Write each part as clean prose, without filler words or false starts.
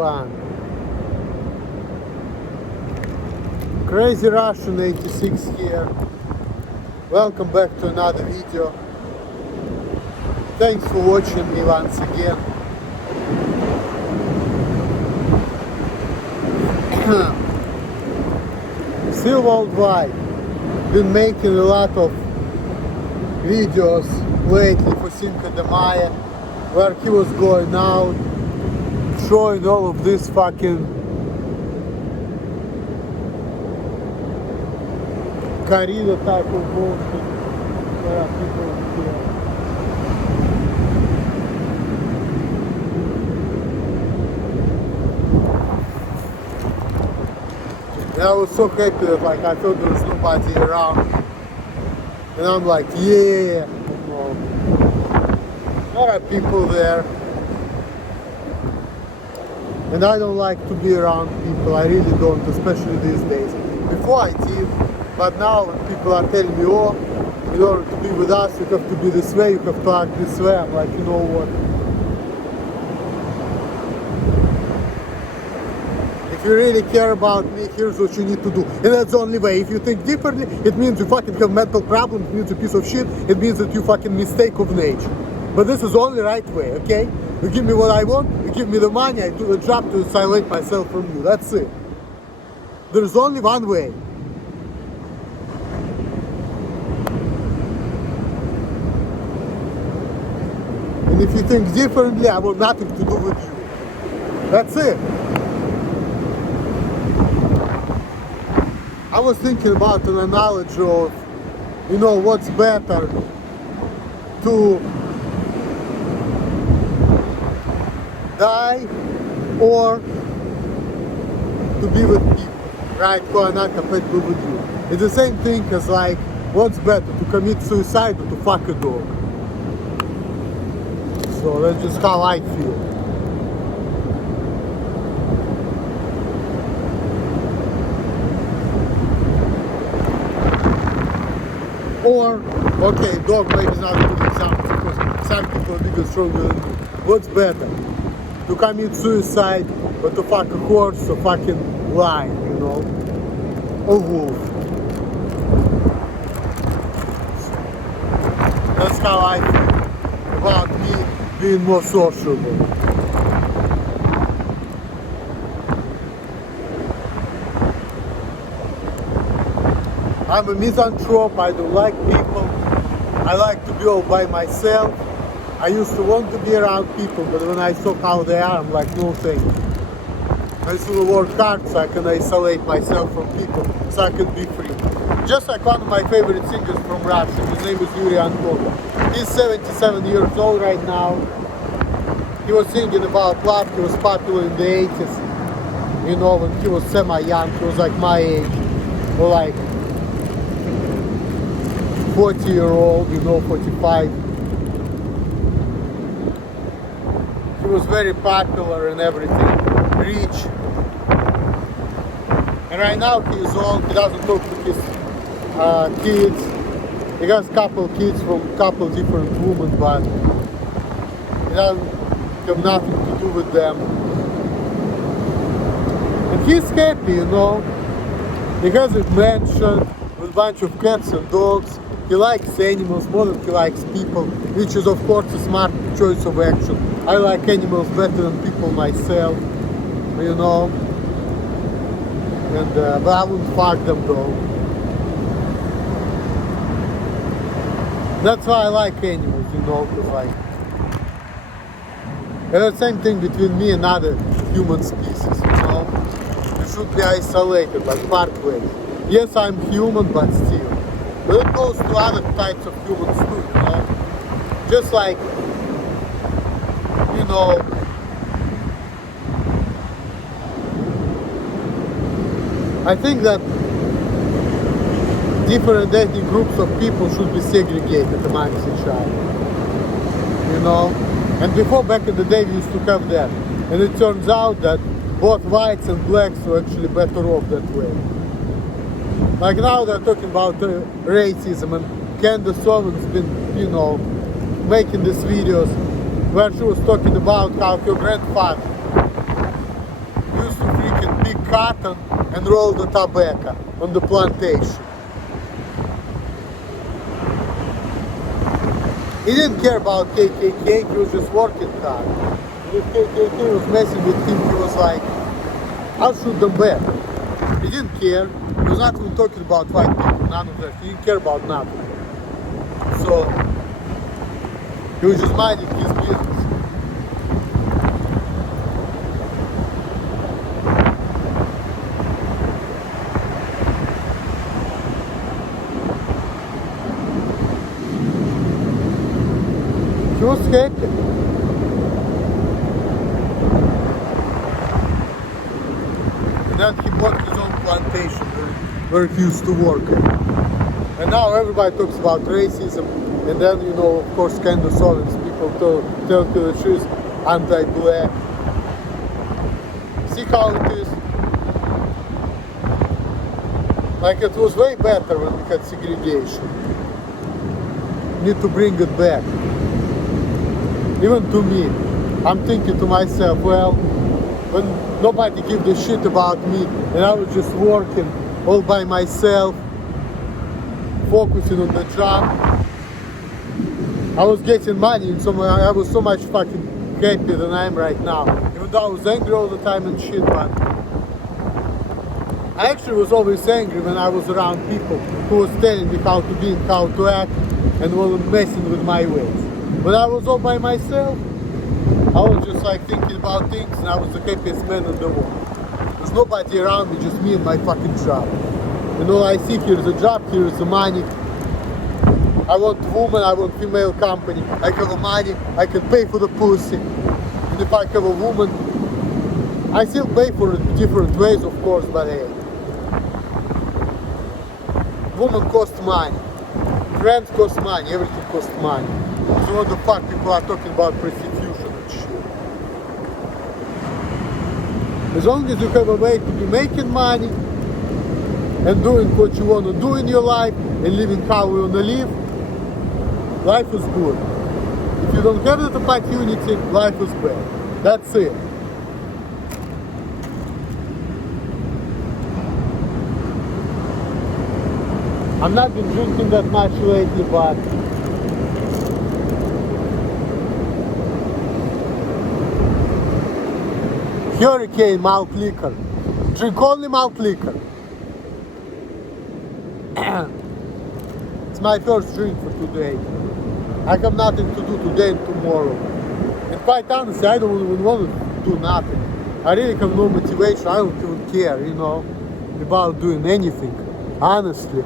everyone. Crazy Russian 86 here. Welcome back to another video. Thanks for watching me once again. Still worldwide. Been making a lot of videos lately for Cinco de Mayo, where he was going out, showing all of this fucking corrida type of bullshit where people here. And I was so happy that like I thought there was nobody around. And I'm like, yeah, there are people there. And I don't like to be around people, I really don't, especially these days. Before I did, but now when people are telling me, oh, in order to be with us, you have to be this way, you have to act this way, I'm like, you know what? If you really care about me, here's what you need to do. And that's the only way. If you think differently, it means you fucking have mental problems, it means you're a piece of shit, it means that you fucking mistake of nature. But this is the only right way, okay? You give me what I want, you give me the money, I do the job to isolate myself from you. That's it. There's only one way. And if you think differently, I want nothing to do with you. That's it. I was thinking about an analogy of, you know, what's better to die or to be with people, right, who are not compatible with you. It's the same thing as like, what's better, to commit suicide or to fuck a dog? So that's just how I feel. Or, okay, dog maybe is not a good example because some people are bigger, stronger than me. What's better? To commit suicide or to fuck a horse or fucking lion, you know? Or wolf. That's how I feel about me being more sociable. I'm a misanthrope, I don't like people, I like to be all by myself. I used to want to be around people, but when I saw how they are, I'm like, no thank you. I used to work hard so I can isolate myself from people, so I can be free. Just like one of my favorite singers from Russia, his name is Ranting. He's 77 years old right now. He was singing about love, he was popular in the 80s. You know, when he was semi-young, he was like my age, or like 40-year-old, you know, 45. He was very popular and everything, rich. And right now he is old, he doesn't talk to his kids. He has a couple kids from a couple different women, but he doesn't have nothing to do with them. And he's happy, you know. He has a mansion with a bunch of cats and dogs. He likes animals more than he likes people, which is of course a smart choice of action. I like animals better than people myself, you know. And but I wouldn't fuck them though. That's why I like animals, you know, because like, and the same thing between me and other human species, you know. You should be isolated, like part ways. Yes, I'm human, but still. But it goes to other types of humans too, you know. Just like, you know, I think that different ethnic groups of people should be segregated amongst each other, you know. And before, back in the day, we used to have that. And it turns out that both whites and blacks are actually better off that way. Like now they're talking about racism, and Candace Owens been, you know, making these videos where she was talking about how her grandfather cotton and roll the tobacco on the plantation. He didn't care about KKK, he was just working hard. And if KKK was messing with him, he was like, I'll shoot them back. He didn't care. He was not even talking about white people, none of that. He didn't care about nothing. So, he was just minding his business. He was happy. And then he bought his own plantation where he used to work at. And now everybody talks about racism, and then, you know, of course, kind of Candace's people tell you that she's anti-black. See how it is? Like, it was way better when we had segregation. Need to bring it back. Even to me, I'm thinking to myself, well, when nobody gave a shit about me and I was just working all by myself, focusing on the job, I was getting money, and so I was so much fucking happier than I am right now. Even though I was angry all the time and shit, but I actually was always angry when I was around people who was telling me how to be and how to act and were messing with my ways. When I was all by myself, I was just like thinking about things, and I was the happiest man in the world. There's nobody around me, just me and my fucking job. And all I see here is a job, here is the money. I want woman, I want female company. I have the money, I can pay for the pussy. And if I have a woman, I still pay for it different ways, of course, but hey. Woman costs money. Friends cost money, everything costs money. So what the fuck people are talking about prostitution and shit? As long as you have a way to be making money and doing what you want to do in your life and living how you want to live, life is good. If you don't have that opportunity, life is bad. That's it. I've not been drinking that much lately, but Hurricane Malt Liquor. Drink only malt liquor. It's my first drink for today. I have nothing to do today and tomorrow. And quite honestly, I don't even want to do nothing. I really have no motivation. I don't even care, you know, about doing anything. Honestly.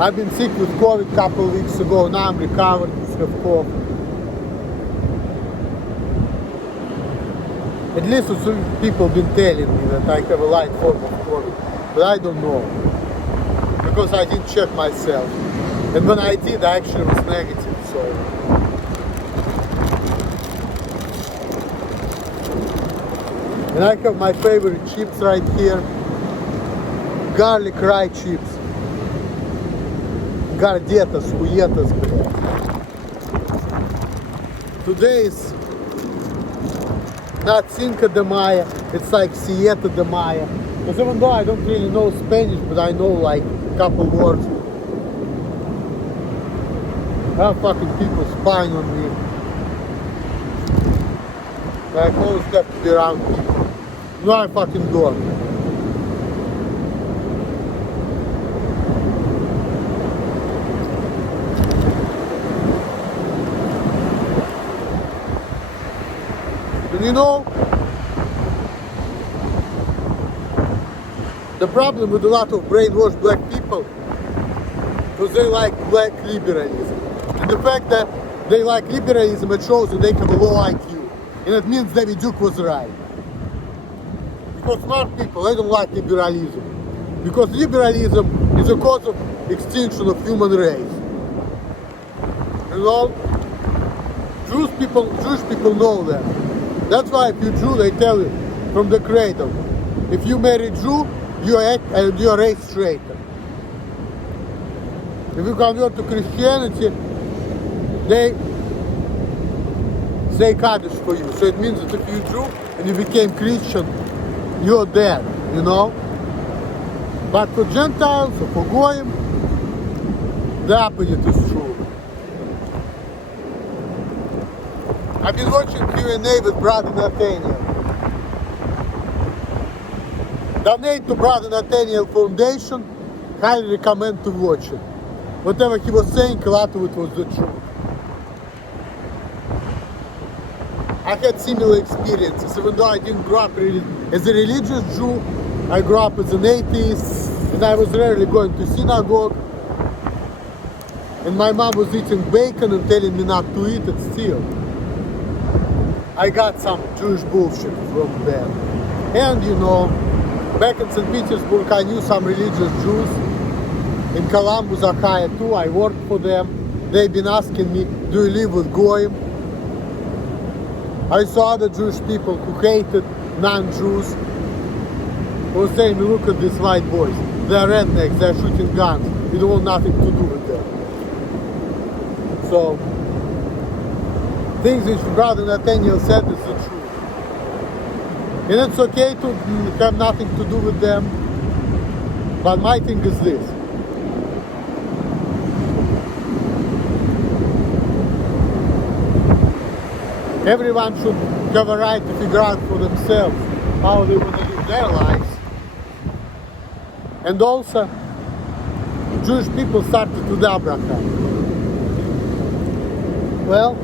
I've been sick with COVID a couple of weeks ago. Now I'm recovered with cough. At least some people have been telling me that I have a light form of COVID, but I don't know because I didn't check myself. And when I did, I actually was negative. So. And I have my favorite chips right here. Garlic rye chips. Gardetas, huyetas, блядь. Today is not Cinco de Mayo, it's like Siete de Mayo. Because even though I don't really know Spanish, but I know like a couple words. I have fucking people spying on me. Like, I always have to be around people. No, I fucking don't. And you know, the problem with a lot of brainwashed black people is they like black liberalism. And the fact that they like liberalism, it shows that they have a low IQ. And it means David Duke was right. Because smart people, they don't like liberalism. Because liberalism is a cause of extinction of human race. You know? Jewish people know that. That's why if you're Jew, they tell you from the cradle, if you marry Jew, you're a race traitor. If you convert to Christianity, they Kaddish for you. So it means that if you're Jew and you became Christian, you're dead, you know? But for Gentiles or for Goyim, the opposite is true. I've been watching Q&A with Brother Nathaniel. Donate to Brother Nathaniel Foundation. Highly recommend to watch it. Whatever he was saying, a lot of it was the truth. I had similar experiences, even though I didn't grow up really as a religious Jew. I grew up as an atheist, and I was rarely going to synagogue. And my mom was eating bacon and telling me not to eat it still. I got some Jewish bullshit from there. And you know, back in St. Petersburg, I knew some religious Jews. In Columbus, Ohio too, I worked for them. They've been asking me, do you live with Goyim? I saw other Jewish people who hated non-Jews, who were saying, look at these white boys. They're rednecks, they're shooting guns. We don't want nothing to do with them. So, things which Brother Nathaniel said is the truth. And it's okay to have nothing to do with them. But my thing is this. Everyone should have a right to figure out for themselves how they want to live their lives. And also, Jewish people started with Abraham. Well,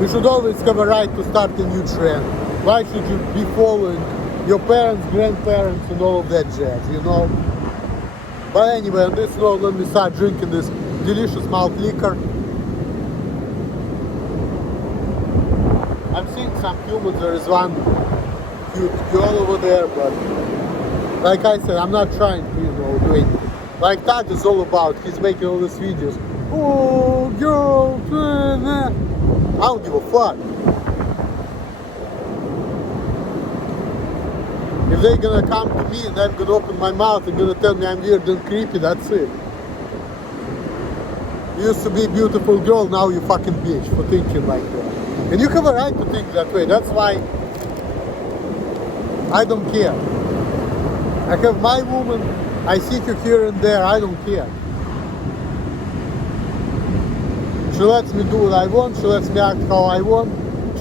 you should always have a right to start a new trend. Why should you be following your parents, grandparents, and all of that jazz, you know? But anyway, on this note, let me start drinking this delicious malt liquor. I'm seeing some humans. There is one cute girl over there, but like I said, I'm not trying to, you know, do anything. Like Todd is all about, he's making all these videos. Oh, girl, I don't give a fuck. If they're gonna come to me and I'm gonna open my mouth and gonna tell me I'm weird and creepy, that's it. You used to be a beautiful girl, now you fucking bitch for thinking like that. And you have a right to think that way. That's why I don't care. I have my woman, I see her here and there, I don't care. She lets me do what I want, she lets me act how I want,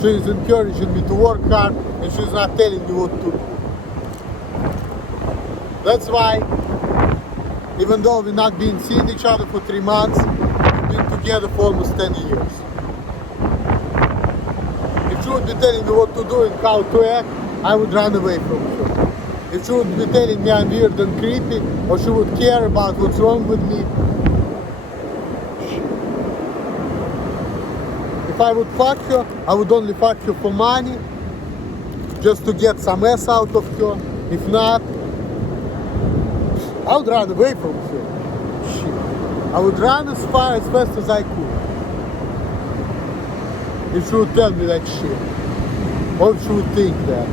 she's encouraging me to work hard, and she's not telling me what to do. That's why, even though we've not been seeing each other for 3 months, we've been together for almost 10 years. If she would be telling me what to do and how to act, I would run away from her. If she would be telling me I'm weird and creepy, or she would care about what's wrong with me, if I would fuck her, I would only fuck her for money, just to get some ass out of her. If not, I would run away from her. Shit. I would run as fast as I could. If she would tell me that shit. Or if she would think that.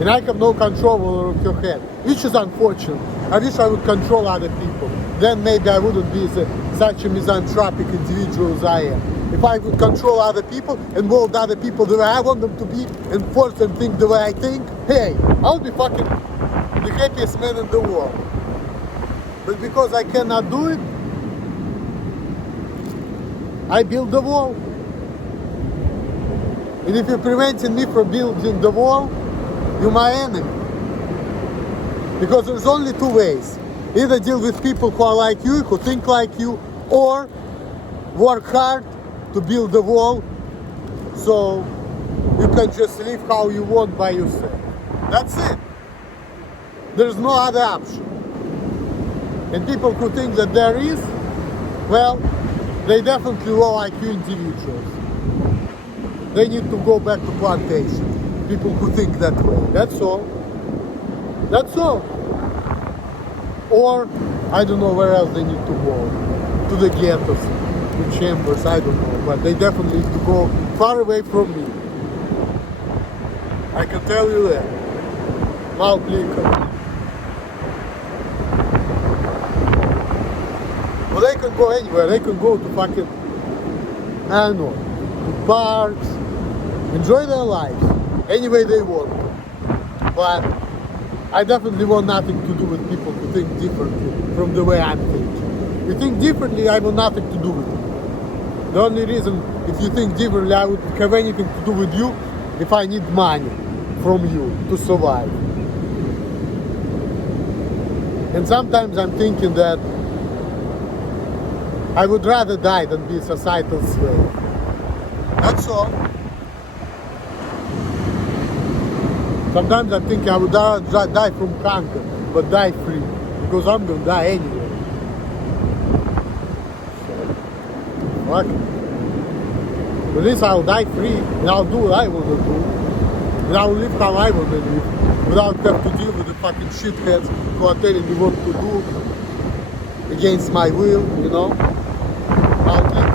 And I have no control over her head, which is unfortunate. I wish I would control other people. Then maybe I wouldn't be such a misanthropic individual as I am. If I would control other people and mold other people the way I want them to be and force them to think the way I think, hey, I would be fucking the happiest man in the world. But because I cannot do it, I build the wall. And if you're preventing me from building the wall, you're my enemy. Because there's only two ways. Either deal with people who are like you, who think like you, or work hard to build the wall so you can just live how you want by yourself. That's it. There's no other option. And people who think that there is, well, they definitely low IQ individuals. They need to go back to plantation. People who think that way. That's all. That's all. Or, I don't know where else they need to go. To the ghettos, to chambers, I don't know. But they definitely need to go far away from me. I can tell you that. Malt liquor. Well, they can go anywhere. They can go to fucking, I don't know. in parks, enjoy their lives any way they want. But I definitely want nothing to do with people who think differently from the way I'm thinking. If you think differently, I want nothing to do with you. The only reason, if you think differently, I would have anything to do with you if I need money from you to survive. And sometimes I'm thinking that I would rather die than be a societal slave. That's all. Sometimes I think I would rather die from hunger, but die free, because I'm gonna die anyway. So, fuck it. At least I'll die free, and I'll do what I wanna do, and I'll live how I wanna live, without having to deal with the fucking shitheads who are telling me what to do against my will, you know? I'll live.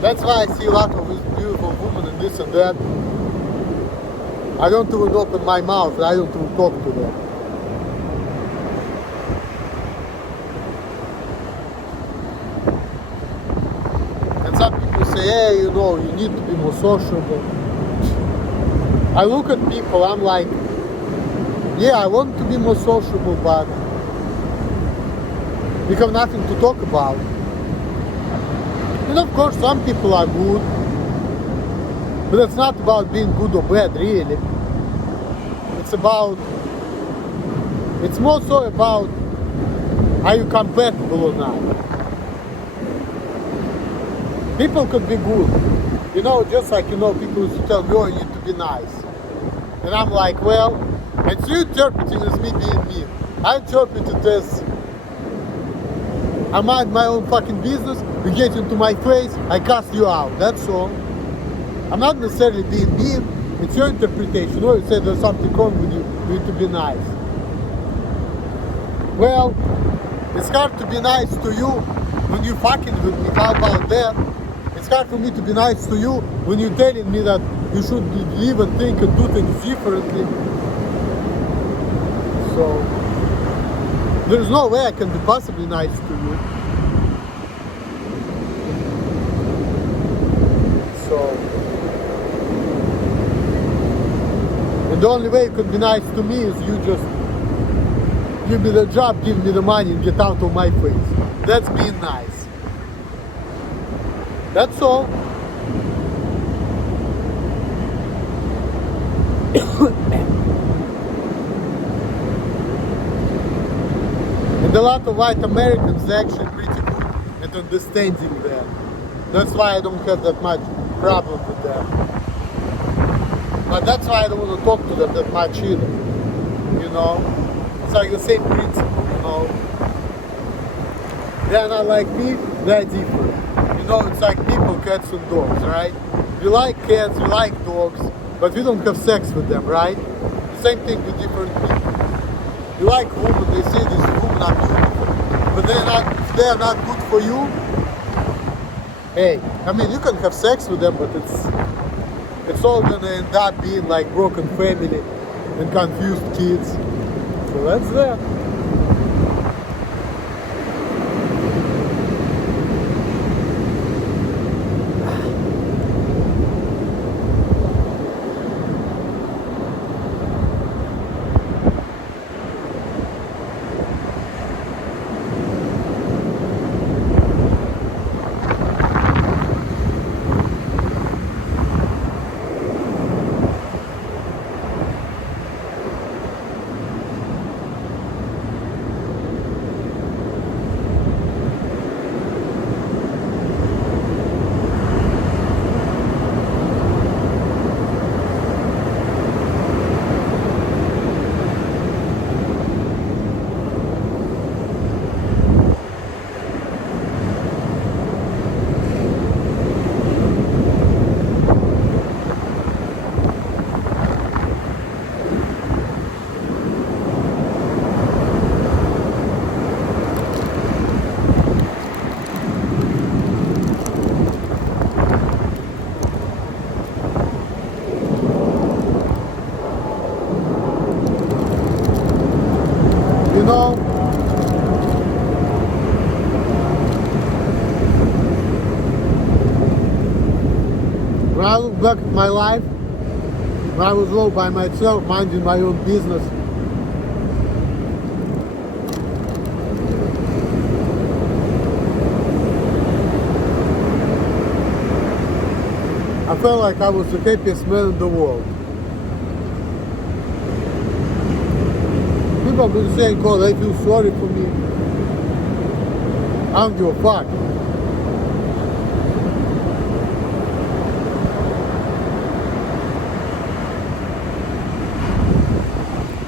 That's why I see a lot of these beautiful women and this and that. I don't even open my mouth, I don't even talk to them. And some people say, hey, you know, you need to be more sociable. I look at people, I'm like, yeah, I want to be more sociable, but we have nothing to talk about. And of course, some people are good, but it's not about being good or bad, really. It's more so about, are you compatible or not? People could be good, you know, just like, you know, people used to tell me, oh, you need to be nice. And I'm like, well, it's you interpreting as me being mean. I interpret it as, I mind my own fucking business, you get into my face, I cast you out, that's all. I'm not necessarily being mean, it's your interpretation. Oh, you say there's something wrong with you need to be nice. Well, it's hard to be nice to you when you're fucking with me, how about that? It's hard for me to be nice to you when you're telling me that you should live and think and do things differently. So, there's no way I can be possibly nice to you. So, and the only way you can be nice to me is you just give me the job, give me the money, and get out of my face. That's being nice. That's all. And a lot of white Americans are actually pretty good at understanding that. That's why I don't have that much problem with them. But that's why I don't want to talk to them that much either. You know? It's like the same principle, you know? They're not like me, they're different. You know, it's like people, cats and dogs, right? We like cats, we like dogs, but we don't have sex with them, right? The same thing with different people. You like women, they say these women are beautiful, but if they're not good for you, hey, I mean, you can have sex with them, but it's all gonna end up being like broken family and confused kids. So that's that. When I look back at my life, when I was all by myself, minding my own business, I felt like I was the happiest man in the world. People have been saying, "Oh, they feel sorry for me." I don't give a fuck.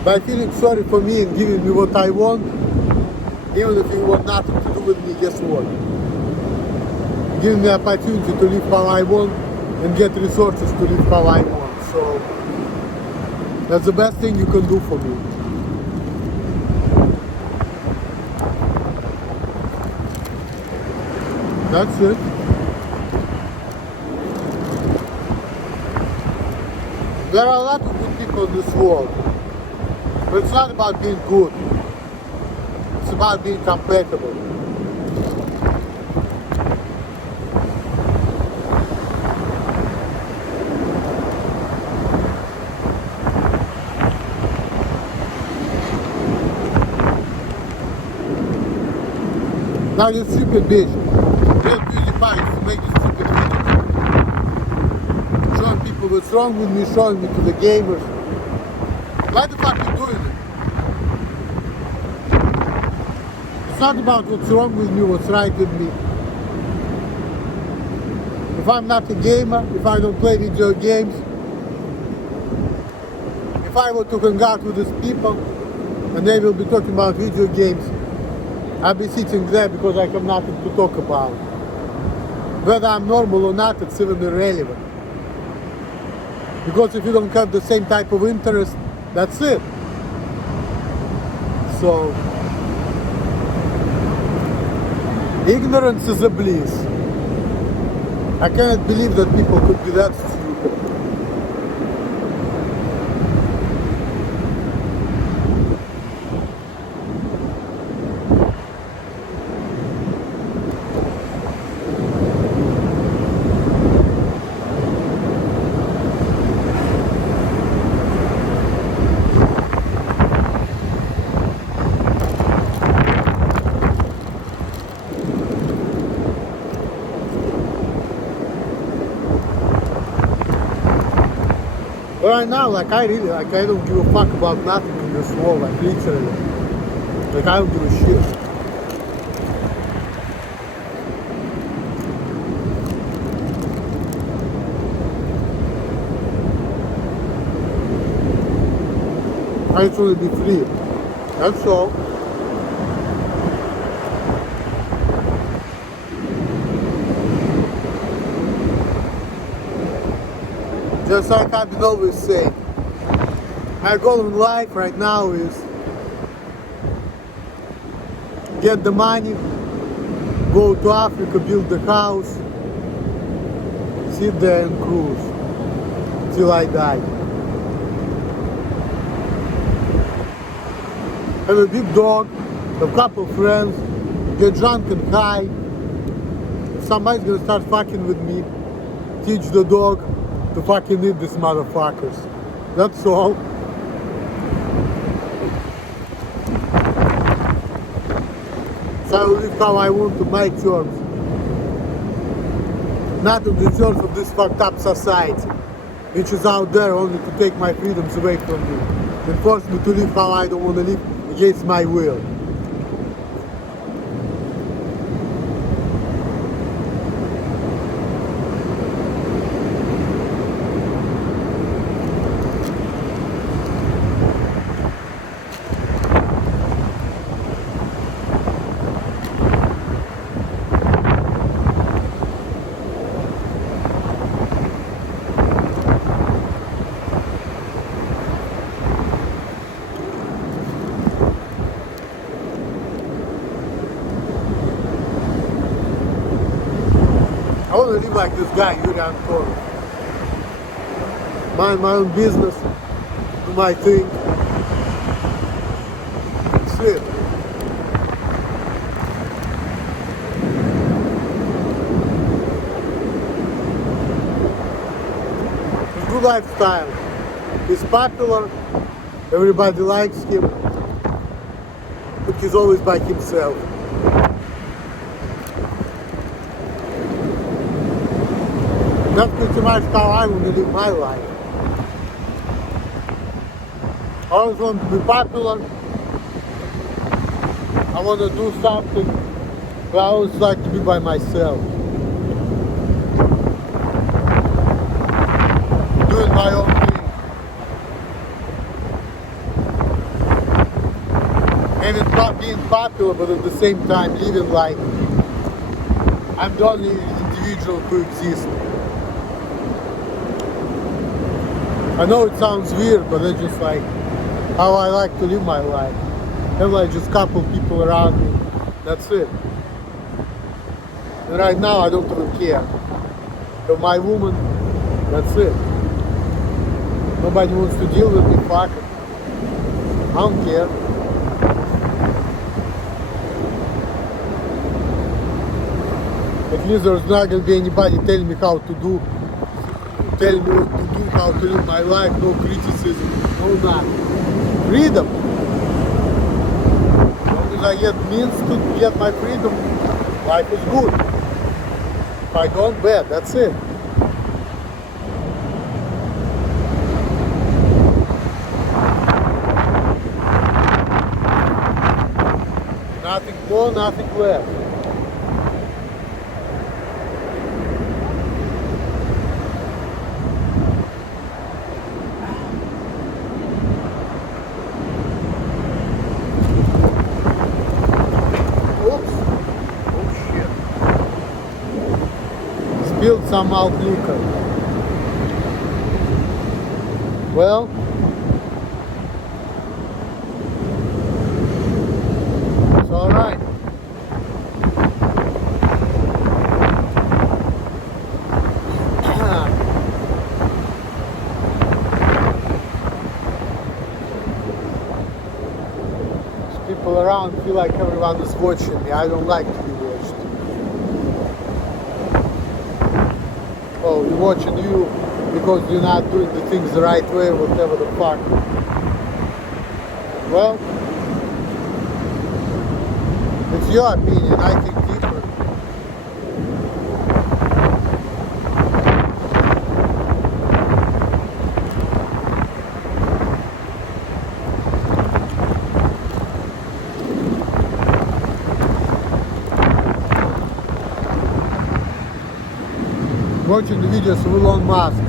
By feeling sorry for me and giving me what I want, even if you want nothing to do with me, guess what? Giving me opportunity to live how I want and get resources to live how I want. So that's the best thing you can do for me. That's it. There are a lot of good people in this world. But it's not about being good. It's about being compatible. Now you stupid bitch. Real PewDiePie to make this stupid video. Showing people what's wrong with me, showing me to the gamers. Why the fuck you doing it? It's not about what's wrong with me, what's right with me. If I'm not a gamer, if I don't play video games, if I were to hang out with these people and they will be talking about video games, I'll be sitting there because I have nothing to talk about. Whether I'm normal or not, it's even irrelevant. Because if you don't have the same type of interest, that's it. So, ignorance is a bliss. I cannot believe that people could be that stupid. But right now, like I don't give a fuck about nothing in this world, like literally. Like I don't give a shit. I just want to be free. That's all. Just like I've been always saying, my goal in life right now is get the money, go to Africa, build the house, sit there and cruise till I die. Have a big dog, a couple of friends, get drunk and high. If somebody's gonna start fucking with me, teach the dog to fucking eat these motherfuckers. That's all. So I will live how I want to my terms. Not on the terms of this fucked up society, which is out there only to take my freedoms away from me and force me to live how I don't want to live against my will. I want to live like this guy, Hurricane Malt. Mind my own business, do my thing. That's it. true lifestyle. He's popular, everybody likes him, but he's always by himself. That's pretty much how I want to live my life. I always want to be popular. I want to do something, but I always like to be by myself. Doing my own thing. And it's not being popular, but at the same time living like I'm the only individual who exists. I know it sounds weird, but it's just like how I like to live my life. Have like just couple people around me. That's it. And right now I don't even care. Have my woman, that's it. Nobody wants to deal with me, fuck it. I don't care. At least there's not gonna be anybody telling me how to do, telling me what to do, how to live my life, no criticism, no nothing. Freedom. As long as I get means to get my freedom, life is good. If I don't, bad, that's it. Nothing more, nothing less. Spilled some malt liquor. Well, it's all right. People around feel like everyone is watching me. I don't like to be watched. Oh, we're watching you because you're not doing the things the right way, whatever the fuck. Well, it's your opinion. I think different. Watching the videos of Elon Musk.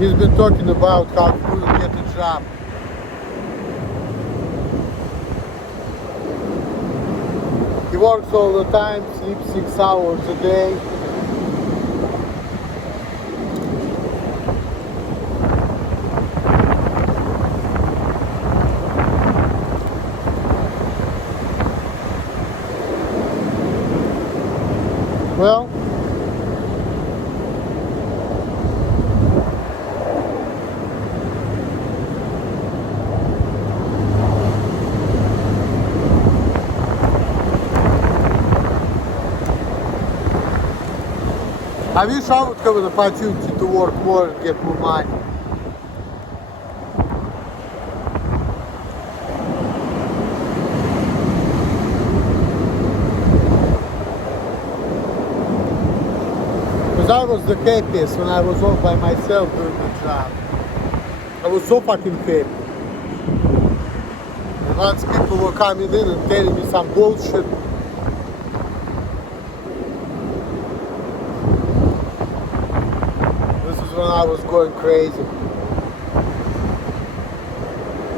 He's been talking about how he couldn't get a job. He works all the time, sleeps 6 hours a day. Well, I wish I would have an opportunity to work more and get more money. Because I was the happiest when I was all by myself doing the job. I was so fucking happy. And once people were coming in and telling me some bullshit, when I was going crazy.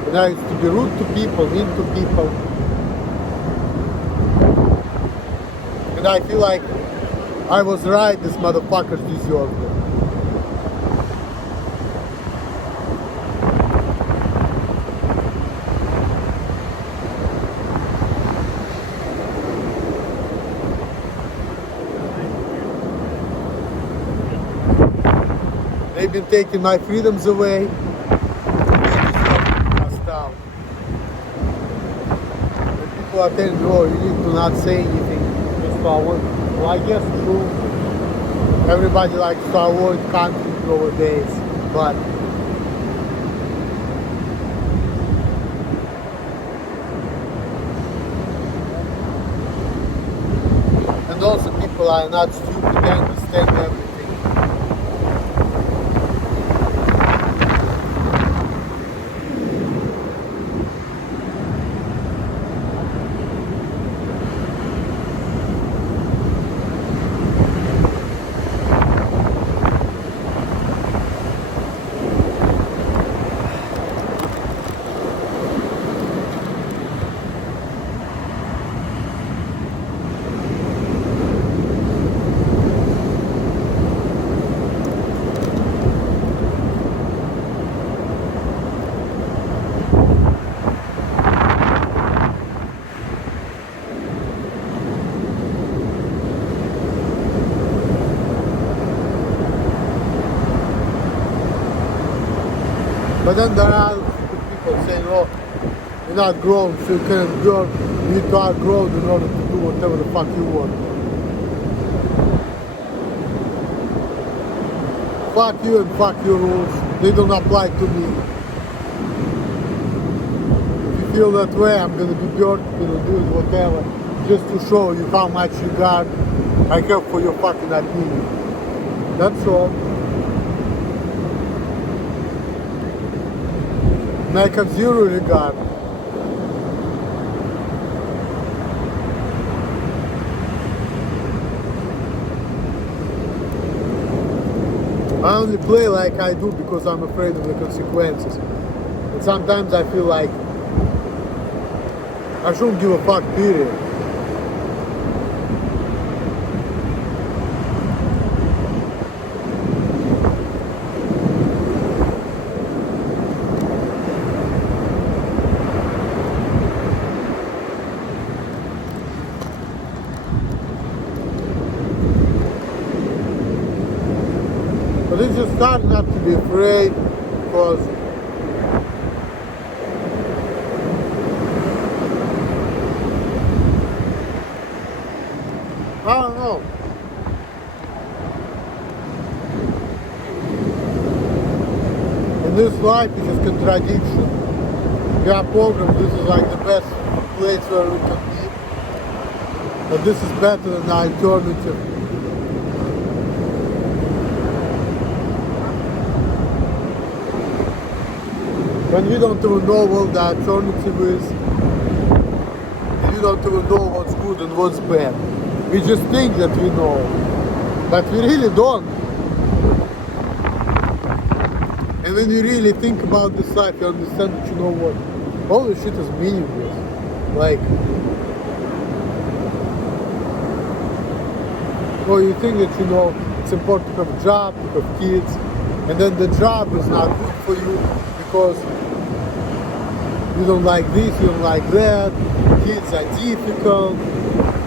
And I used to be rude to people, mean to people. And I feel like I was right, these motherfuckers deserved it. They've been taking my freedoms away. And people are telling me, oh, you need to not say anything. Well, I guess true. Everybody likes to avoid conflict nowadays. but and also people are not stupid, they understand everything. But then there are people saying, oh, you're not grown, so you can't grow. You need to outgrow in order to do whatever the fuck you want. Fuck you and fuck your rules. They don't apply to me. If you feel that way, I'm gonna be dirt, gonna do whatever, just to show you how much regard I have for your fucking opinion. That's all. And I have zero regard. I only play like I do because I'm afraid of the consequences. And sometimes I feel like I shouldn't give a fuck, period. But it's just hard not to be afraid because I don't know. In this life it's just contradiction. We are programmed, this is like the best place where we can be. But this is better than the alternative. When you don't even know what the alternative is, and you don't even know what's good and what's bad. We just think that we know, but we really don't. And when you really think about this life, you understand that you know what, all this shit is meaningless. Like, well, you think that you know it's important to have a job, to have kids, and then the job is not good for you because you don't like this, you don't like that, kids are difficult,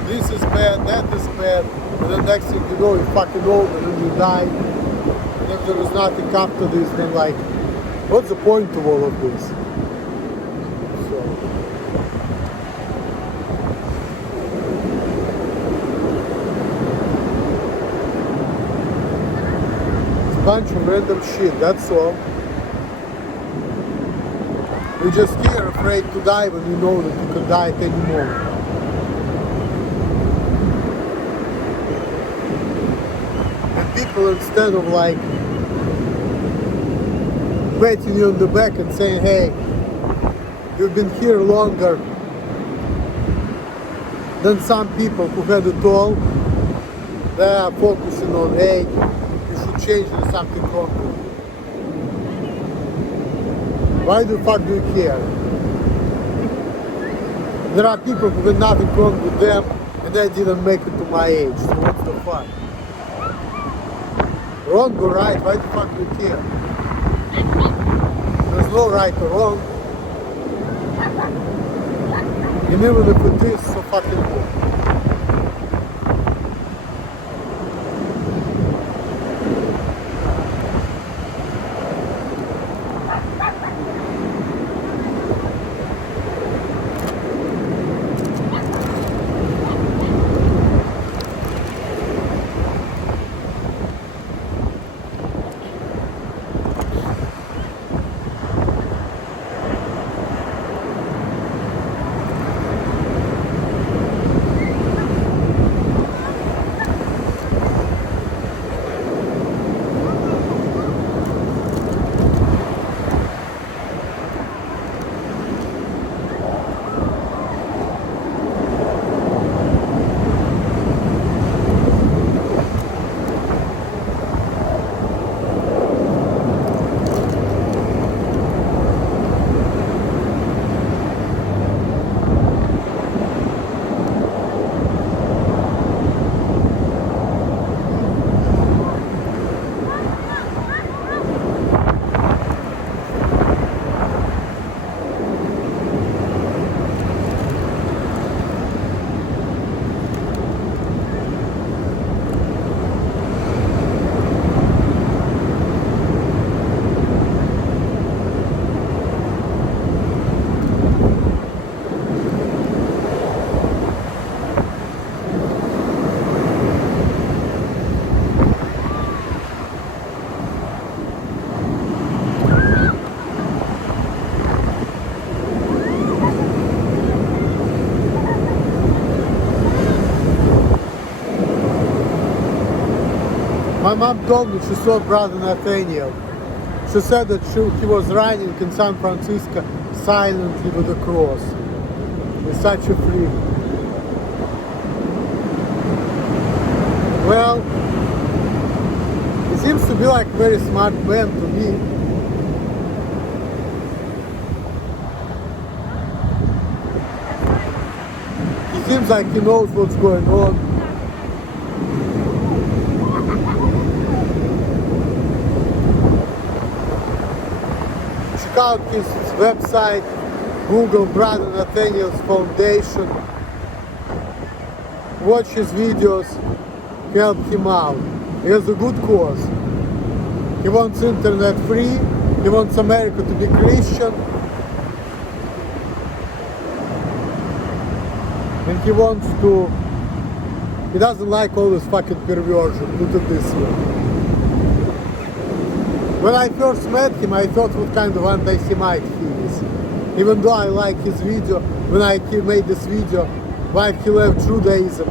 this is bad, that is bad, and then next thing you know, you're fucking old and then you die. And if there is nothing after this, then like, what's the point of all of this? So, it's a bunch of random shit, that's all. We're just here afraid to die when we know that you can die at any moment. And people, instead of like patting you on the back and saying, hey, you've been here longer than some people who had it all, they are focusing on, hey, you should change, there's something wrong with you. Why the fuck do you care? There are people who had nothing wrong with them and they didn't make it to my age, so what's the fuck? Wrong or right, why the fuck do you care? There's no right or wrong. And even if it is, so fucking cool. My mom told me she saw brother Nathaniel. She said that he was running in San Francisco silently with a cross. He's such a freak. Well, he seems to be like a very smart man to me. He seems like he knows what's going on. Check out his website, Google Brother Nathaniel's Foundation. Watch his videos, help him out. He has a good cause. He wants internet free, he wants America to be Christian, and he doesn't like all this fucking perversion, put it this way. When I first met him, I thought what kind of anti-Semite he is. Even though I like his video, when he made this video, why he left Judaism.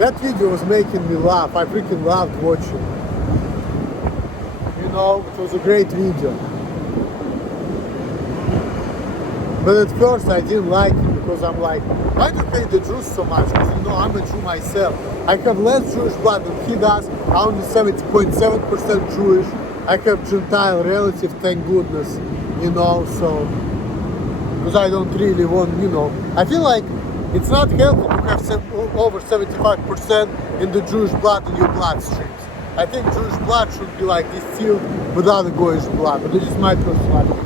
That video was making me laugh. I freaking loved watching. You know, it was a great video. But at first I didn't like it because I'm like, why do you hate the Jews so much? Because you know, I'm a Jew myself. I have less Jewish blood than he does. I'm only 70.7% Jewish. I have Gentile relatives, thank goodness. You know, so because I don't really want, you know, I feel like it's not helpful to have over 75% in the Jewish blood in your bloodstreams. I think Jewish blood should be like distilled without the Goyish blood, but this is my personality.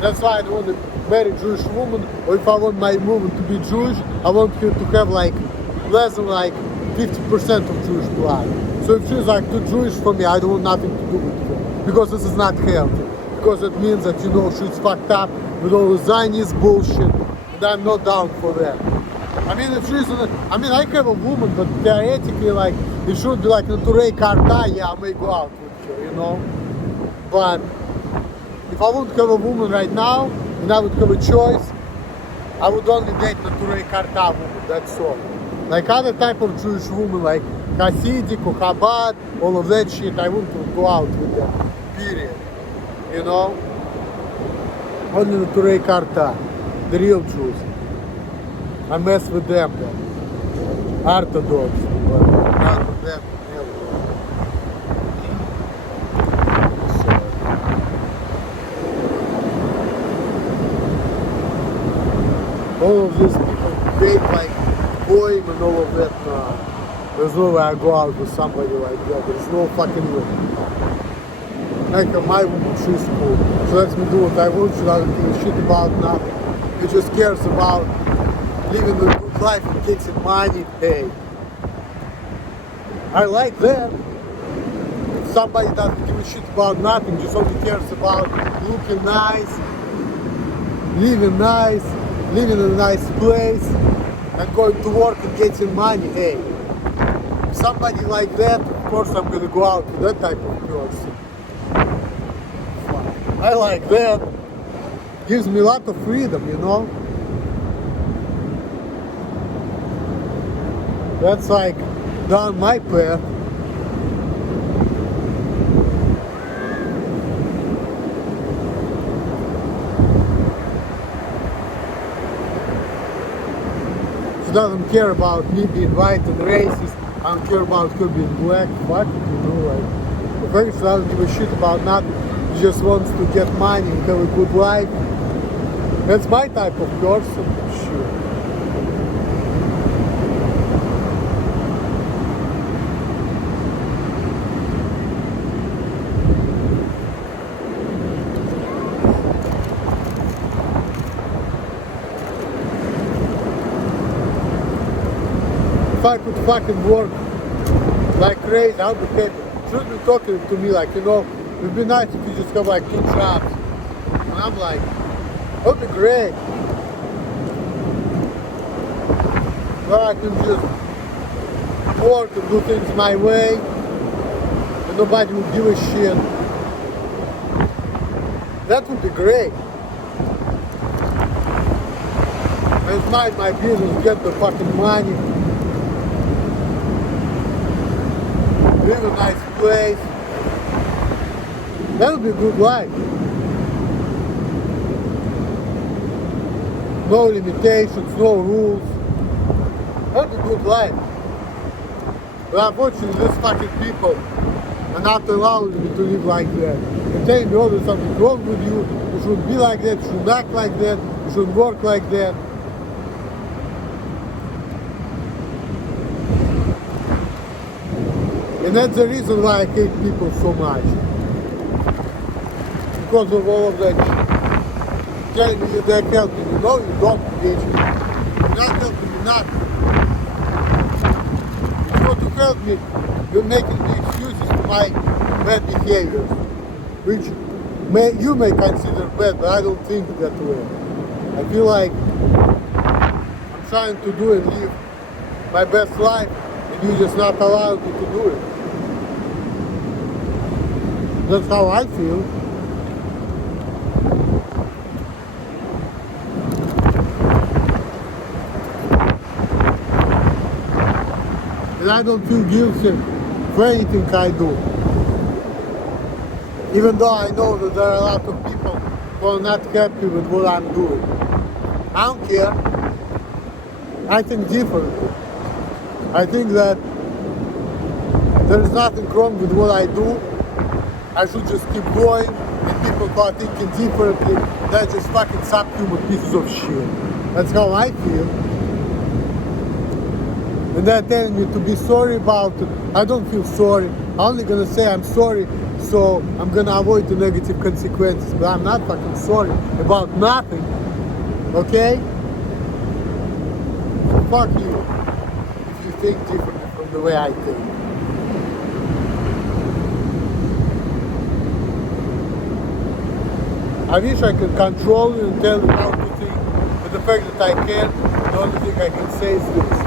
That's why I don't want to marry a Jewish woman, or if I want my woman to be Jewish, I want her to have like less than like 50% of Jewish blood. So if she's like too Jewish for me, I don't want nothing to do with her, because this is not healthy. Because it means that, you know, she's fucked up with all the Zionist bullshit, and I'm not down for that. I mean, if she's, I have a woman, but theoretically, like, it should be like Naturei Karta, yeah, I may go out with her, you know? But if I would have a woman right now, and I would have a choice, I would only date Naturei Karta woman, that's all. Like other type of Jewish woman, like Hasidic or Chabad, all of that shit, I wouldn't go out with them, period. You know? Only Naturei Karta, the real Jews. I mess with them then. Orthodox, but not with them. So, all of these people debate like Goyim and all of that. There's no way I go out with somebody like that. There's no fucking way. Like my woman, she's cool. She lets me do what I want. She doesn't give a shit about nothing. She just cares about living a good life and getting money. Hey, I like that. If somebody doesn't give a shit about nothing, just only cares about looking nice, living in a nice place, and going to work and getting money. Hey, if somebody like that, of course I'm gonna go out with that type of person. I like that. Gives me a lot of freedom, you know. That's like down my path. She doesn't care about me being white and racist. I don't care about her being black. Fuck it, you know, like. The fact she doesn't give a shit about nothing. She just wants to get money and have a good life. That's my type of person. Sure. If I could fucking work like crazy, I would be happy. She would be talking to me like, you know, it would be nice if you just have like 2 jobs. And I'm like, that would be great. Where I can just work and do things my way, and nobody would give a shit. That would be great. And mind my business, get the fucking money. Live a nice place. That would be a good life. No limitations, no rules. That would be a good life. But unfortunately, these fucking people are not allowing me to live like that. They're telling me, oh, there's something wrong with you. You shouldn't be like that. You shouldn't act like that. You shouldn't work like that. And that's the reason why I hate people so much. Because of all of that shit. Telling me that they're helping me. No, you don't, bitch. You're not helping me nothing. If you want to help me, you're making me excuses for my bad behaviors. Which you may consider bad, but I don't think that way. I feel like I'm trying to do and live my best life, and you're just not allowed me to do it. That's how I feel. And I don't feel guilty for anything I do. Even though I know that there are a lot of people who are not happy with what I'm doing. I don't care. I think differently. I think that there is nothing wrong with what I do. I should just keep going, and people who are thinking differently, they're just fucking subhuman pieces of shit. That's how I feel. And they're telling me to be sorry about it. I don't feel sorry. I'm only gonna say I'm sorry, so I'm gonna avoid the negative consequences. But I'm not fucking sorry about nothing. Okay? Fuck you if you think differently from the way I think. I wish I could control you and tell you how to think, but the fact that I can't, the only thing I can say is this.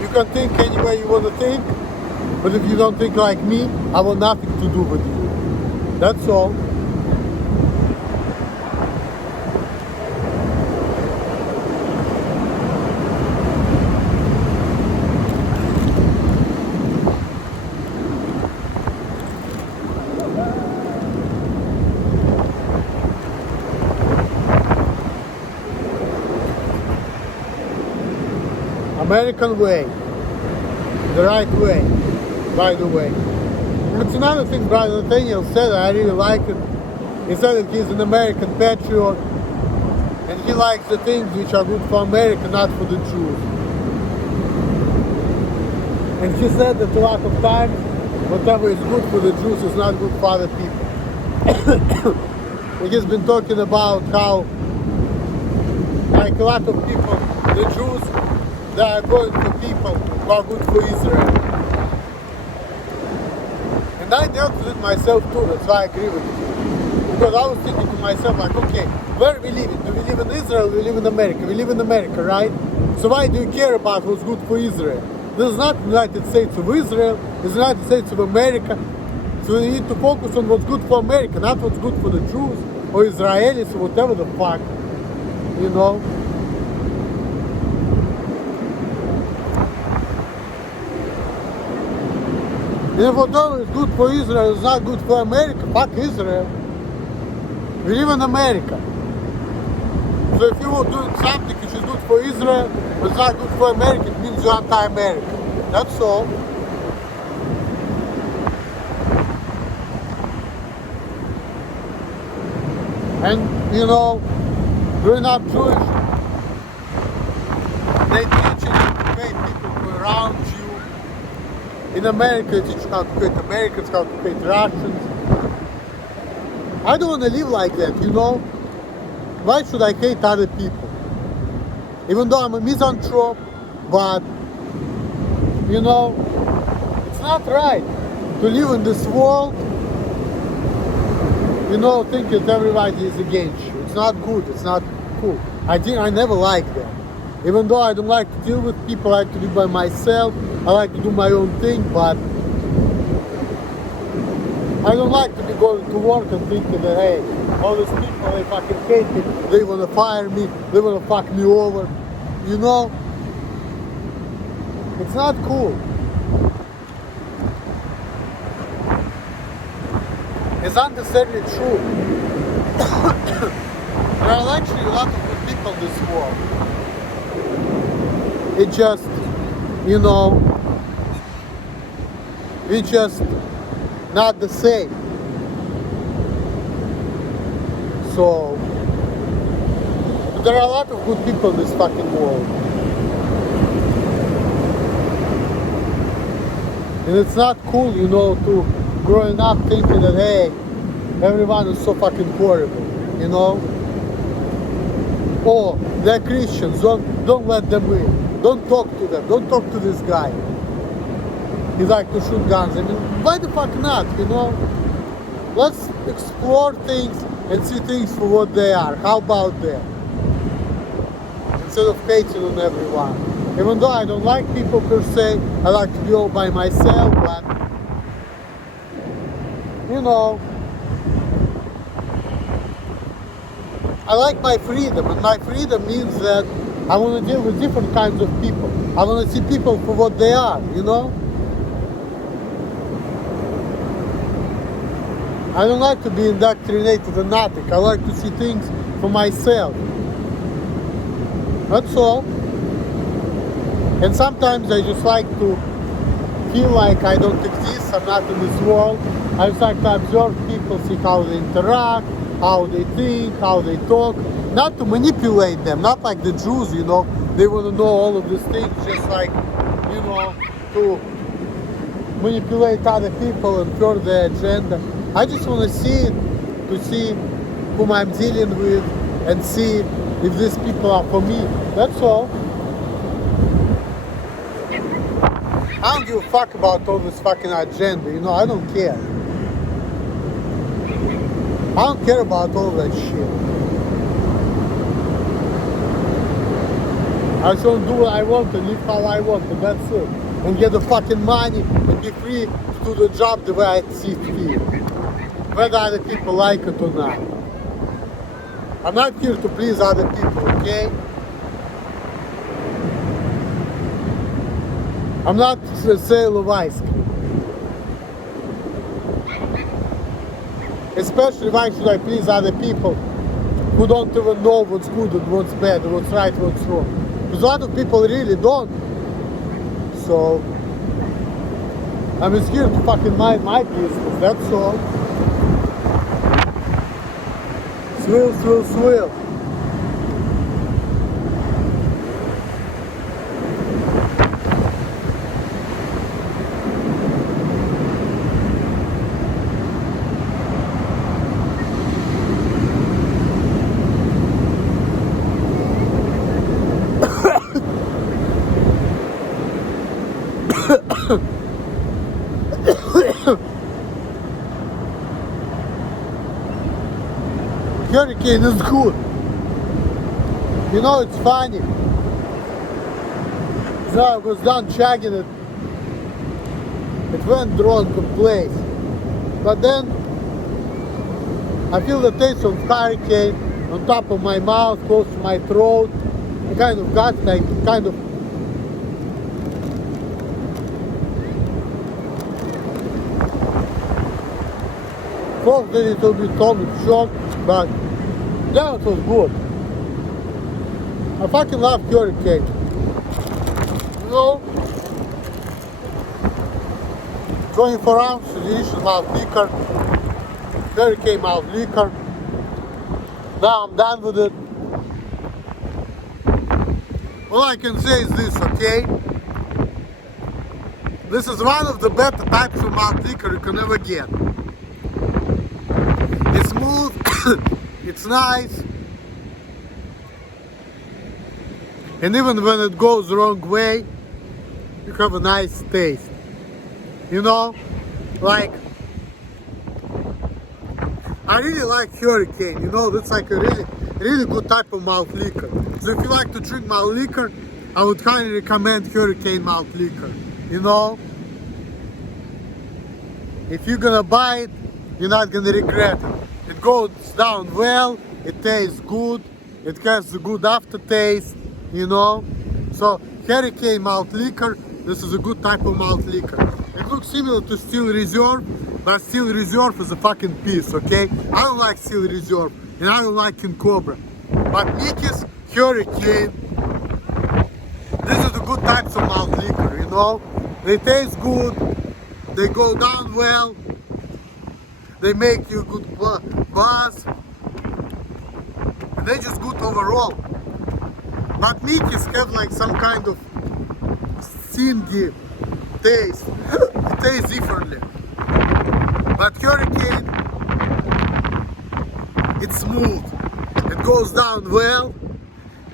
You can think any way you want to think, but if you don't think like me, I want nothing to do with you. That's all. American way, the right way, by the way. And it's another thing Brother Nathaniel said, I really like it. He said that he's an American patriot, and he likes the things which are good for America, not for the Jews. And he said that a lot of times, whatever is good for the Jews is not good for other people. And he's been talking about how, like a lot of people, the Jews, they are going for people who are good for Israel. And I dealt with it myself too, that's why I agree with you. Because I was thinking to myself, like, okay, where are we living? Do we live in Israel? We live in America. We live in America, right? So why do you care about what's good for Israel? This is not the United States of Israel, it's the United States of America. So we need to focus on what's good for America, not what's good for the Jews or Israelis or whatever the fuck, you know? And if whatever is good for Israel is not good for America, fuck Israel. We live in America. So if you are doing something which is good for Israel, but it's not good for America, it means you're anti-American. That's all. And, you know, growing up Jewish, they teach you to hate people around you. In America, they teach you how to hate Americans, how to hate Russians. I don't want to live like that, you know? Why should I hate other people? Even though I'm a misanthrope, but, you know, it's not right to live in this world, you know, thinking that everybody is against you. It's not good, it's not cool. I never liked that. Even though I don't like to deal with people, I like to be by myself, I like to do my own thing, but I don't like to be going to work and thinking that, hey, all these people, they fucking hate me, they want to fire me, they want to fuck me over, you know? It's not cool. It's not necessarily true. There are actually a lot of good people in this world. It just, you know, we just not the same. So, there are a lot of good people in this fucking world. And it's not cool, you know, to growing up thinking that, hey, everyone is so fucking horrible, you know? Oh, they're Christians, don't let them in. Don't talk to them, don't talk to this guy. He like to shoot guns. I mean, why the fuck not, you know? Let's explore things and see things for what they are. How about that? Instead of hating on everyone. Even though I don't like people per se, I like to be all by myself, but you know, I like my freedom, and my freedom means that I want to deal with different kinds of people. I want to see people for what they are, you know? I don't like to be indoctrinated in nothing. I like to see things for myself. That's all. And sometimes I just like to feel like I don't exist, I'm not in this world. I just like to observe people, see how they interact, how they think, how they talk. Not to manipulate them, not like the Jews, you know, they want to know all of these things, just like, you know, to manipulate other people and further their agenda. I just want to see it, to see whom I'm dealing with and see if these people are for me. That's all. I don't give a fuck about all this fucking agenda, you know, I don't care. I don't care about all that shit. I just want to do what I want and live how I want, and that's it. And get the fucking money and be free to do the job the way I see fit. Whether other people like it or not. I'm not here to please other people, okay? I'm not a sale of ice cream. Especially why should I please other people who don't even know what's good and what's bad, and what's right and what's wrong. Because a lot of people really don't. So, I'm just here to fucking mind my business, that's all. Swill, swill, swill. Hurricane is good. You know, it's funny. So I was done checking it. It went wrong to place. But then I feel the taste of hurricane on top of my mouth, close to my throat. I kind of got like kind of close a little bit stomach shock, but that was good. I fucking love Hurricane. You know, 24 ounces delicious malt liquor, Hurricane Malt Liquor. Now I'm done with it. All I can say is this, okay? This is one of the better types of malt liquor you can ever get. It's smooth, it's nice, and even when it goes the wrong way, you have a nice taste. You know, like, I really like Hurricane, you know, that's like a really good type of malt liquor. So if you like to drink malt liquor, I would highly recommend Hurricane Malt Liquor, you know. If you're gonna buy it, you're not gonna regret it. It goes down well, it tastes good, it has a good aftertaste, you know. So Hurricane Malt Liquor, This is a good type of malt liquor. It looks similar to Steel Reserve, but Steel Reserve is a fucking piece, okay? I don't like Steel Reserve, and I don't like King Cobra. But Mickey's, Hurricane, these are the good types of malt liquor, you know? They taste good, they go down well, they make you good buzz, and they're just good overall. But Mickey's have like some kind of stingy taste. It tastes differently. But Hurricane, it's smooth. It goes down well.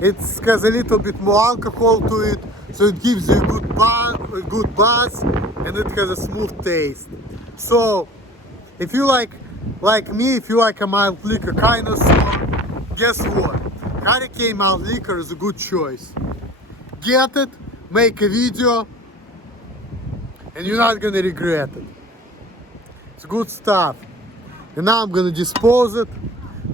It has a little bit more alcohol to it, so it gives you a good buzz, and it has a smooth taste. So, if you like me, if you like a malt liquor connoisseur, guess what? Hurricane Malt Liquor is a good choice. Get it, make a video, and you're not gonna regret it. It's good stuff. And now I'm gonna dispose it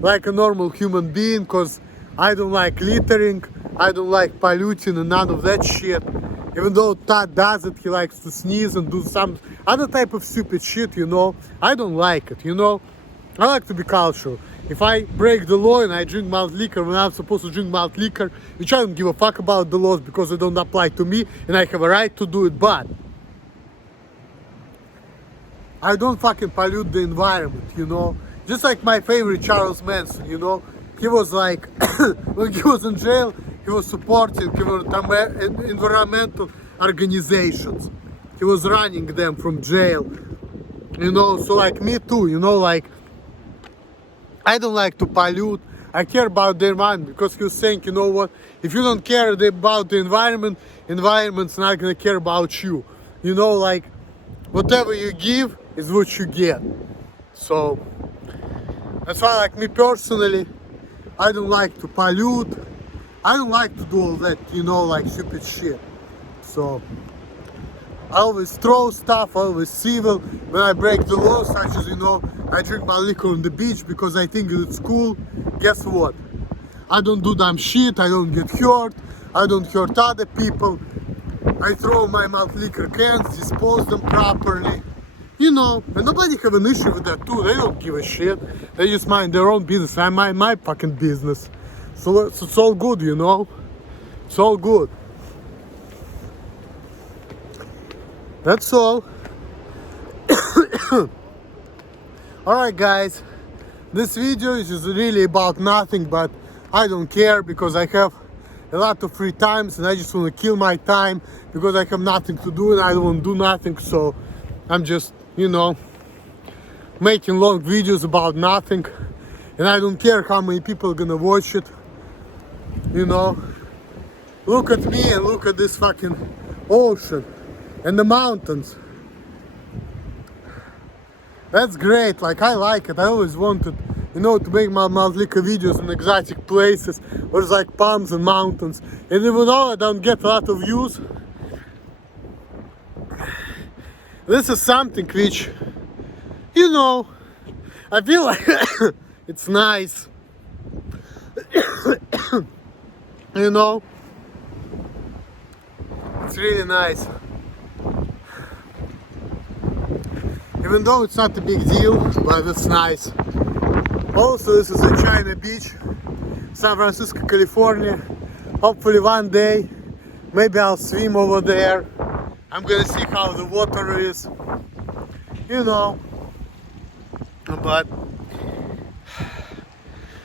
like a normal human being, because I don't like littering, I don't like polluting and none of that shit. Even though Todd does it, he likes to sneeze and do some other type of stupid shit, you know. I don't like it, you know. I like to be cultural. If I break the law and I drink malt liquor when I'm supposed to drink malt liquor, which I don't give a fuck about the laws because they don't apply to me and I have a right to do it, but I don't fucking pollute the environment, you know. Just like my favorite Charles Manson, you know. He was like, when he was in jail, he was supporting environmental organizations. He was running them from jail, you know. So like me too, you know, like I don't like to pollute. I care about the environment, because he was saying, you know what, if you don't care about the environment, environment's not gonna care about you. You know, like whatever you give is what you get. So that's why, like me personally, I don't like to pollute. I don't like to do all that, you know, like stupid shit. So I always throw stuff, I always civil. When I break the law, such as, you know, I drink my liquor on the beach because I think it's cool. Guess what? I don't do dumb shit, I don't get hurt, I don't hurt other people. I throw my malt liquor cans, dispose them properly. You know, and nobody have an issue with that too. They don't give a shit. They just mind their own business. I mind my fucking business. So it's all good, you know. It's all good. That's all. Alright guys, this video is just really about nothing, but I don't care because I have a lot of free times and I just want to kill my time because I have nothing to do and I don't want to do nothing. So I'm just, you know, making long videos about nothing, and I don't care how many people are gonna watch it, you know. Look at me and look at this fucking ocean and the mountains. That's great, like I like it. I always wanted, you know, to make my malt liquor videos in exotic places where there's like palms and mountains. And even though I don't get a lot of views, this is something which, you know, I feel like it's nice. You know, it's really nice. Even though it's not a big deal, but it's nice. Also, this is a China Beach, San Francisco, California. Hopefully one day, maybe I'll swim over there. I'm gonna see how the water is, you know. But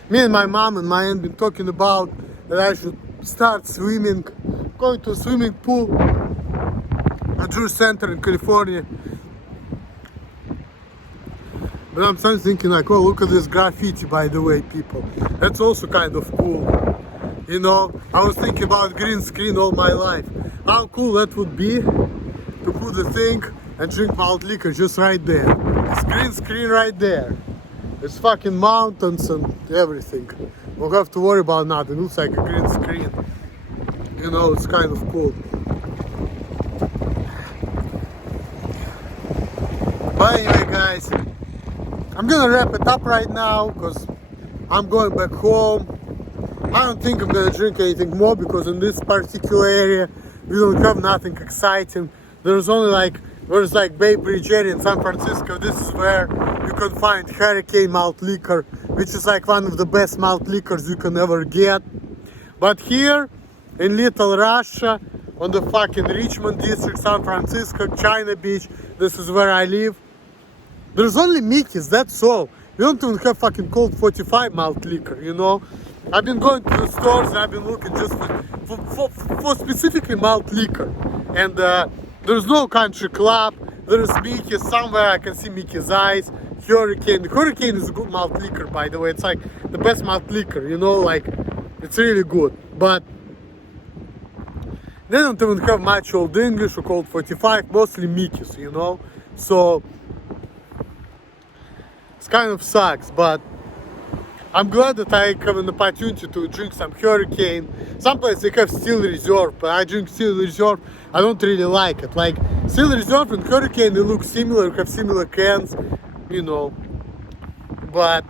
me and my mom and my aunt been talking about that I should start swimming, going to a swimming pool at Drew Center in California. But I'm starting thinking like, oh, look at this graffiti, by the way, people. That's also kind of cool. You know, I was thinking about green screen all my life. How cool that would be to put the thing and drink malt liquor just right there. It's green screen right there. It's fucking mountains and everything. Won't have to worry about nothing. It looks like a green screen. You know, it's kind of cool. But anyway, guys, I'm gonna wrap it up right now because I'm going back home. I don't think I'm gonna drink anything more because in this particular area we don't have nothing exciting. There's only like, there's like Bay Bridge area in San Francisco. This is where you can find Hurricane Malt Liquor, which is like one of the best malt liquors you can ever get. But here in Little Russia, on the fucking Richmond district, San Francisco, China Beach, this is where I live. There's only Mickey's, that's all. We don't even have fucking Colt 45 malt liquor, you know. I've been going to the stores and I've been looking just for specifically malt liquor. And there's no country club, there's Mickey's, somewhere I can see Mickey's Eyes, Hurricane. Hurricane is a good malt liquor, by the way. It's like the best malt liquor, you know, like, it's really good. But they don't even have much Old English or Colt 45, mostly Mickey's, you know. So it kind of sucks, but I'm glad that I have an opportunity to drink some Hurricane. Some places they have Steel Reserve, but I drink Steel Reserve. I don't really like it. Like Steel Reserve and Hurricane, they look similar, have similar cans, you know. But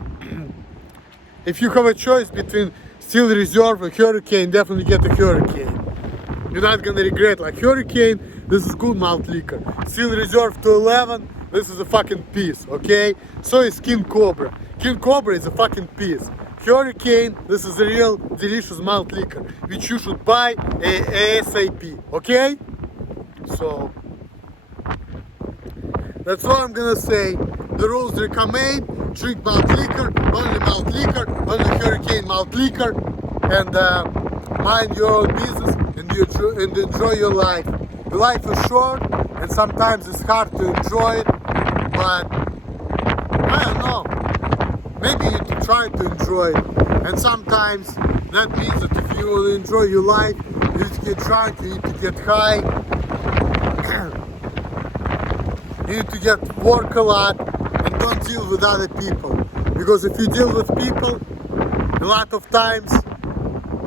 if you have a choice between Steel Reserve and Hurricane, definitely get a Hurricane. You're not gonna regret. Like Hurricane, this is good malt liquor. Steel Reserve 211, this is a fucking piece, okay? So is King Cobra. King Cobra is a fucking piece. Hurricane, this is a real delicious malt liquor, which you should buy ASAP, okay? So, that's all I'm gonna say. The rules recommend, drink malt liquor, only Hurricane malt liquor, and mind your own business and enjoy your life. The life is short and sometimes it's hard to enjoy it, but I don't know, maybe you can try to enjoy it. And sometimes that means that if you want to enjoy your life, you need to get drunk, you need to get high, you need to work a lot and don't deal with other people. Because if you deal with people, a lot of times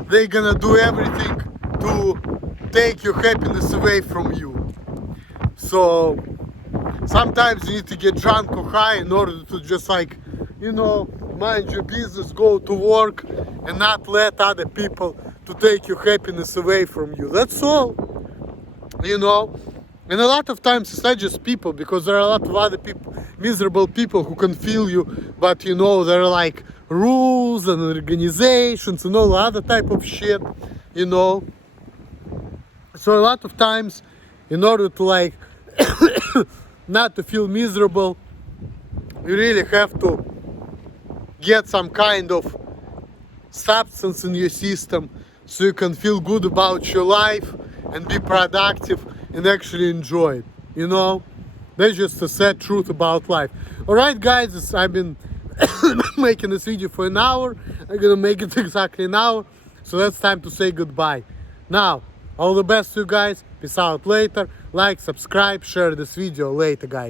they're gonna do everything to take your happiness away from you. So sometimes you need to get drunk or high in order to just like, you know, mind your business, go to work and not let other people to take your happiness away from you. That's all, you know. And a lot of times it's not just people, because there are a lot of other people, miserable people who can feel you, but you know, there are like rules and organizations and all other type of shit, you know. So a lot of times, in order to like not to feel miserable, you really have to get some kind of substance in your system so you can feel good about your life and be productive and actually enjoy it, you know. That's just the sad truth about life. Alright guys, I've been making this video for an hour. I'm gonna make it exactly an hour, so that's time to say goodbye. Now, all the best to you guys. Peace out later. Like, subscribe, share this video. Later guys.